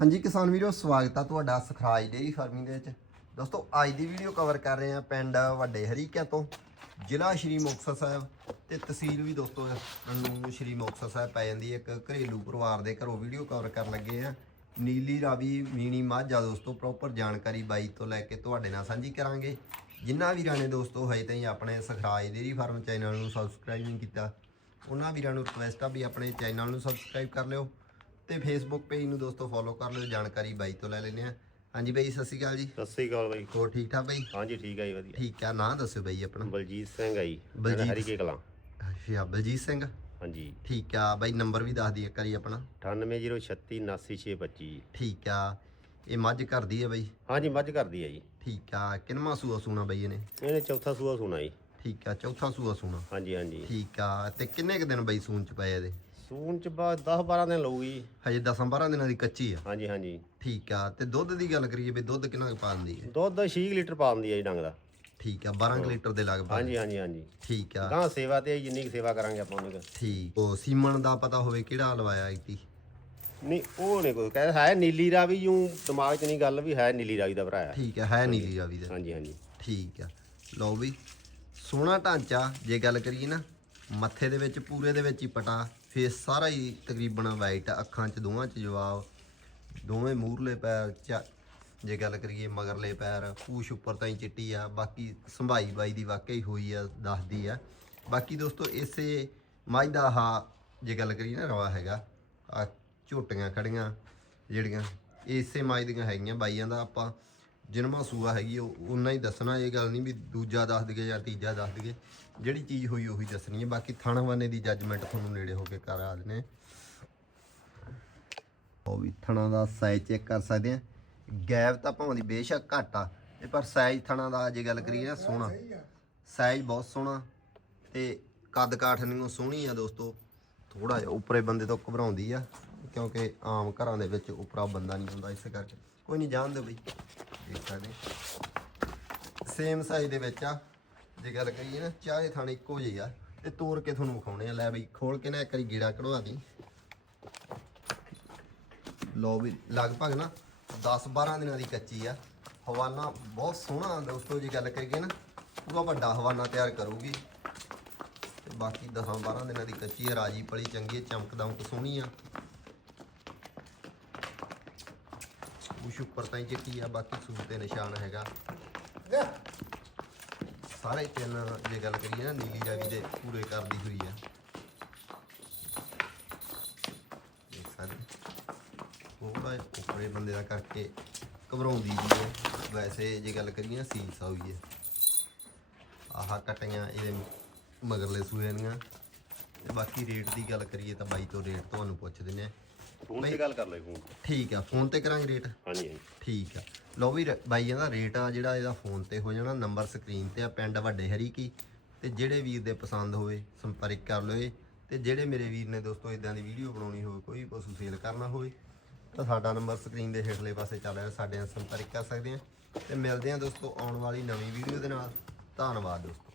ਹਾਂਜੀ ਕਿਸਾਨ ਵੀਰੋ, ਸਵਾਗਤ ਆ ਤੁਹਾਡਾ ਸਖਰਾਜ ਡੇਰੀ ਫਾਰਮਿੰਗ ਦੇ ਵਿੱਚ। ਦੋਸਤੋ, ਅੱਜ ਦੀ ਵੀਡੀਓ ਕਵਰ ਕਰ ਰਹੇ ਆ ਪਿੰਡ ਵੱਡੇ ਹਰੀਕਿਆਂ ਤੋਂ, ਜ਼ਿਲ੍ਹਾ ਸ਼੍ਰੀ ਮੁਕਤਸਰ ਸਾਹਿਬ ਤੇ ਤਹਿਸੀਲ ਵੀ ਦੋਸਤੋ ਨੂੰ ਸ਼੍ਰੀ ਮੁਕਤਸਰ ਸਾਹਿਬ ਪੈ ਜਾਂਦੀ ਹੈ। ਇੱਕ ਘਰੇਲੂ ਪਰਿਵਾਰ ਦੇ ਘਰੋਂ ਵੀਡੀਓ ਕਵਰ ਕਰਨ ਲੱਗੇ ਆ ਨੀਲੀ ਰਾਵੀ, ਮੀਣੀ ਮਾਝਾ ਦੋਸਤੋ ਪ੍ਰੋਪਰ ਜਾਣਕਾਰੀ ਬਾਈ ਤੋਂ ਲੈ ਕੇ ਤੁਹਾਡੇ ਨਾਲ ਸਾਂਝੀ ਕਰਾਂਗੇ। ਜਿਨ੍ਹਾਂ ਵੀਰਾਂ ਨੇ ਦੋਸਤੋ ਹਜੇ ਤਾਈਂ ਆਪਣੇ ਸਖਰਾਜ ਡੇਰੀ ਫਾਰਮ ਚੈਨਲ ਨੂੰ ਸਬਸਕ੍ਰਾਈਬ ਨਹੀਂ ਕੀਤਾ, ਉਹਨਾਂ ਵੀਰਾਂ ਨੂੰ ਰਿਕੁਐਸਟ ਆ ਵੀ ਆਪਣੇ ਚੈਨਲ ਨੂੰ ਸਬਸਕ੍ਰਾਈਬ ਕਰ ਲਿਓ। ਤੇ ਫੇਸਬੁੱਕ ਪੇਜ ਨੂੰ ਦੋਸਤੋ ਫੋਲੋ ਕਰ ਲਿਓ ਜਾਣਕਾਰੀ ਬਾਈ ਤੋਂ ਲੈ ਲੈਂਦੇ ਆ ਹਾਂਜੀ ਬਾਈ ਸਤਿ ਸ਼੍ਰੀ ਅਕਾਲ ਜੀ। ਸਤਿ ਸ੍ਰੀ ਅਕਾਲ ਬਾਈ। ਹੋਰ ਠੀਕ ਠਾਕ ਬਾਈ? ਹਾਂਜੀ ਠੀਕ ਆ ਜੀ ਵਧੀਆ। ਠੀਕ ਆ ਨਾਂ ਦੱਸਿਓ ਬਾਈ ਆਪਣਾ। ਬਲਜੀਤ ਸਿੰਘ ਆ ਜੀ ਬਲਜੀਤ। ਹਰੀ ਕੇ ਕਲਾਂ ਅੱਛਾ ਬਲਜੀਤ ਸਿੰਘ? ਹਾਂਜੀ। ਠੀਕ ਆ ਬਾਈ ਨੰਬਰ ਵੀ ਦੱਸ ਦੀ ਇੱਕ ਵਾਰੀ ਆਪਣਾ। 9806379625 ਠੀਕ ਆ ਇਹ ਮੱਝ ਕਰਦੀ ਆ ਬਾਈ? ਹਾਂਜੀ ਮੱਝ ਕਰਦੀ ਆ ਜੀ। ਠੀਕ ਆ ਕਿੰਨਵਾਂ ਸੂਆ ਸੂਣਾ ਬਾਈ ਇਹਨੇ? ਇਹਨੇ ਚੌਥਾ ਸੂਆ ਸੁਣਾ ਜੀ। ਠੀਕ ਆ ਚੌਥਾ ਸੂਆ ਸੂਣਾ। ਹਾਂਜੀ ਹਾਂਜੀ। ਠੀਕ ਆ ਤੇ ਕਿੰਨੇ ਕੁ ਦਿਨ ਬਾਈ ਸੂਣ ਚ ਪਏ ਇਹਦੇ? ਸੂਣ ਚ ਬਾਅਦ 10 12 ਦਿਨ ਲਊਗੀ। ਹਜੇ 10 12 ਦਿਨਾਂ ਦੀ ਕੱਚੀ ਆ। ਹਾਂਜੀ ਹਾਂਜੀ। ਠੀਕ ਆ ਤੇ ਦੁੱਧ ਦੀ ਗੱਲ ਕਰੀਏ ਵੀ ਦੁੱਧ ਕਿੰਨਾ ਕੁ ਪਾ ਦਿੰਦੀ ਹੈ? ਦੁੱਧ 6 ਲੀਟਰ ਪਾ ਦਿੰਦੀ ਆ ਜੀ ਡੰਗ ਦਾ। ਠੀਕ ਆ 12 ਕੁ ਲੀਟਰ ਦੇ ਲਗਭਗ। ਹਾਂਜੀ ਹਾਂਜੀ ਹਾਂਜੀ। ਠੀਕ ਆ। ਗਾਂ ਸੇਵਾ ਤੇ ਜਿੰਨੀ ਕੁ ਸੇਵਾ ਕਰਾਂਗੇ ਆਪਾਂ ਉਹਨਾਂ ਦੀ ਠੀਕ ਉਹ ਸੀਮਨ ਦਾ ਪਤਾ ਹੋਵੇ ਕਿਹੜਾ ਲਵਾਇਆ ਇਤੀ ਨਹੀਂ ਉਹ ਨਹੀਂ ਕੋਈ ਕਹਿੰਦਾ ਹੈ ਨੀਲੀ ਰਾਵੀ ਯੂੰ ਦਿਮਾਗ 'ਚ ਨਹੀਂ ਗੱਲ ਵੀ ਹੈ ਨੀਲੀ ਰਾਵੀ ਦਾ ਭਰਾ ਆ। ਠੀਕ ਆ ਹੈ ਨੀਲੀ ਰਾਵੀ ਦਾ। ਹਾਂਜੀ ਹਾਂਜੀ। ਠੀਕ ਆ। ਲਓ ਵੀ ਸੋਹਣਾ ਢਾਂਚਾ ਜੇ ਗੱਲ ਕਰੀਏ ਨਾ ਮੱਥੇ ਦੇ ਵਿੱਚ ਪੂਰੇ ਦੇ ਵਿੱਚ ਹੀ ਪਟਾ। ਫੇਸ ਸਾਰਾ ਹੀ ਤਕਰੀਬਨ ਵਾਈਟ ਅੱਖਾਂ 'ਚ, ਦੋਵਾਂ 'ਚ ਜਵਾਬ। ਦੋਵੇਂ ਮੂਰਲੇ ਪੈਰ ਚ ਜੇ ਗੱਲ ਕਰੀਏ ਮਗਰਲੇ ਪੈਰ, ਪੂਛ ਉੱਪਰ ਤਾਂ ਹੀ ਚਿੱਟੀ ਆ, ਬਾਕੀ ਸੰਭਾਈ ਬਾਈ ਦੀ ਵਾਕਈ ਹੋਈ ਆ, ਦੱਸਦੀ ਆ। ਬਾਕੀ ਦੋਸਤੋ, ਇਸੇ ਮੱਝ ਦਾ ਆਹ ਜੇ ਗੱਲ ਕਰੀਏ ਨਾ ਰਵਾ ਹੈਗਾ, ਆ ਝੋਟੀਆਂ ਖੜੀਆਂ, ਜਿਹੜੀਆਂ ਇਸੇ ਮੱਝ ਦੀਆਂ ਹੈਗੀਆਂ ਬਾਈਆਂ ਦਾ ਆਪਾਂ ਜਿਨਮਾ ਸੂਆ ਹੈਗੀ ਉਹ ਉਹਨਾਂ ਹੀ ਦੱਸਣਾ, ਇਹ ਗੱਲ ਨਹੀਂ ਵੀ ਦੂਜਾ ਦੱਸ ਦਈਏ ਜਾਂ ਤੀਜਾ ਦੱਸ ਦਈਏ। ਜਿਹੜੀ ਚੀਜ਼ ਹੋਈ, ਉਹੀ ਦੱਸਣੀ ਹੈ ਬਾਕੀ ਥਾਣਾਵਾਨੇ ਦੀ ਜੱਜਮੈਂਟ ਤੁਹਾਨੂੰ ਨੇੜੇ ਹੋ ਕੇ ਕਰਾ ਦੇਣੇ ਉਹ ਵੀ ਥਣਾ ਦਾ ਸਾਈਜ਼ ਚੈੱਕ ਕਰ ਸਕਦੇ ਆ। ਗੈਪ ਤਾਂ ਭਾਵੇਂ ਦੀ ਬੇਸ਼ੱਕ ਘੱਟ ਆ, ਤੇ ਪਰ ਸਾਈਜ਼ ਥਣਾ ਦਾ ਜੇ ਗੱਲ ਕਰੀਏ ਨਾ, ਸੋਹਣਾ। ਸਾਈਜ਼ ਬਹੁਤ ਸੋਹਣਾ ਤੇ ਕੱਦ ਕਾਠ ਨਹੀਂ ਸੋਹਣੀ ਆ ਦੋਸਤੋ। ਥੋੜਾ ਜਿਹਾ ਉੱਪਰੇ ਬੰਦੇ ਤੋਂ ਘਬਰਾਉਂਦੀ ਆ, ਕਿਉਂਕਿ ਆਮ ਘਰਾਂ ਦੇ ਵਿੱਚ ਉੱਪਰਾ ਬੰਦਾ ਨਹੀਂ ਹੁੰਦਾ ਇਸ ਕਰਕੇ। ਕੋਈ ਨਹੀਂ ਜਾਣ ਦਿਓ ਬਈ। ਦੇਖ ਸਕਦੇ ਸੇਮ ਸਾਈਜ਼ ਦੇ ਵਿੱਚ ਆ, ਜੇ ਗੱਲ ਕਰੀਏ ਨਾ ਚਾਰੇ ਥਾਣੇ ਇੱਕੋ ਜਿਹੇ ਆ, ਤੇ ਤੋੜ ਕੇ ਤੁਹਾਨੂੰ ਵਿਖਾਉਣੇ ਆ। ਲੈ ਬਈ, ਖੋਲ ਕੇ ਨਾ ਇੱਕ ਵਾਰੀ ਗੀੜਾ ਕਢਵਾ ਦੀ। ਲੋ ਵੀ, ਲਗਭਗ ਨਾ 10 12 ਦਿਨਾਂ ਦੀ ਕੱਚੀ ਆ। ਹਵਾਨਾ ਬਹੁਤ ਸੋਹਣਾ ਦੋਸਤੋ ਜੇ ਗੱਲ ਕਰੀਏ ਨਾ, ਪੂਰਾ ਵੱਡਾ ਹਵਾਨਾ ਤਿਆਰ ਕਰੂਗੀ। ਤੇ ਬਾਕੀ 10 12 ਦਿਨਾਂ ਦੀ ਕੱਚੀ ਆ, ਰਾਜੀ ਪਲੀ ਚੰਗੀ ਆ ਚਮਕ ਦਮਕ ਸੋਹਣੀ ਆ। ਕੁਛ ਉੱਪਰ ਤਾਂ ਹੀ ਚਿੱਟੀ ਆ, ਬਾਕੀ ਸੂਰ ਤੇ ਨਿਸ਼ਾਨ ਹੈਗਾ। ਸਾਰੇ ਤਿੰਨ ਜੇ ਗੱਲ ਕਰੀਏ ਨਾ, ਨੀਲੀ ਰਾਵੀ ਦੇ ਪੂਰੇ ਕਰਦੀ ਹੋਈ ਆ। ਦੇਖ ਸਕਦੇ ਥੋੜਾ ਉੱਪਰੇ ਬੰਦੇ ਦਾ ਕਰਕੇ ਘਬਰਾਉਂਦੀ ਵੀ ਹੈ। ਵੈਸੇ ਜੇ ਗੱਲ ਕਰੀਏ ਨਾ ਸੀਸ ਹੋਈ ਹੈ ਆਹ ਕਟੀਆਂ ਇਹਦੇ ਮਗਰਲੇ ਸੂਏ ਦੀਆਂ। ਤੇ ਬਾਕੀ ਰੇਟ ਦੀ ਗੱਲ ਕਰੀਏ ਤਾਂ ਬਾਈ ਤੋਂ ਰੇਟ ਤੁਹਾਨੂੰ ਪੁੱਛ ਦਿੰਦੇ ਆ ਫੋਨ ਤੇ ਗੱਲ ਕਰ ਲੈ ਫੋਨ। ਠੀਕ ਆ ਫੋਨ ਤੇ ਕਰਾਂਗੇ ਰੇਟ? ਹਾਂਜੀ ਹਾਂਜੀ। ਠੀਕ ਆ। ਲਓ ਵੀ ਰ- ਬਾਈਆਂ ਦਾ ਰੇਟ ਆ ਜਿਹੜਾ ਇਹਦਾ ਫੋਨ ਤੇ ਹੋ ਜਾਣਾ ਨੰਬਰ ਸਕਰੀਨ ਤੇ ਆ ਪਿੰਡ ਵੱਡੇ ਹਰੀਕੀ ਤੇ ਜਿਹੜੇ ਵੀਰ ਦੇ ਪਸੰਦ ਹੋਵੇ ਸੰਪਰਕ ਕਰ ਲਓ ਤੇ ਜਿਹੜੇ ਮੇਰੇ ਵੀਰ ਨੇ ਦੋਸਤੋ ਇਦਾਂ ਦੀ ਵੀਡੀਓ ਬਣਾਉਣੀ ਹੋਵੇ ਕੋਈ ਪਸ਼ੂ ਸੇਲ ਕਰਨਾ ਹੋਵੇ ਤਾਂ ਸਾਡਾ ਨੰਬਰ ਸਕਰੀਨ ਦੇ ਹੇਠਲੇ ਪਾਸੇ ਚੱਲ ਰਿਹਾ ਸਾਡੇ ਨਾਲ ਸੰਪਰਕ ਕਰ ਸਕਦੇ ਆ। ਤੇ ਮਿਲਦੇ ਆ ਦੋਸਤੋ ਆਉਣ ਵਾਲੀ ਨਵੀਂ ਵੀਡੀਓ ਦੇ ਨਾਲ। ਧੰਨਵਾਦ ਦੋਸਤੋ।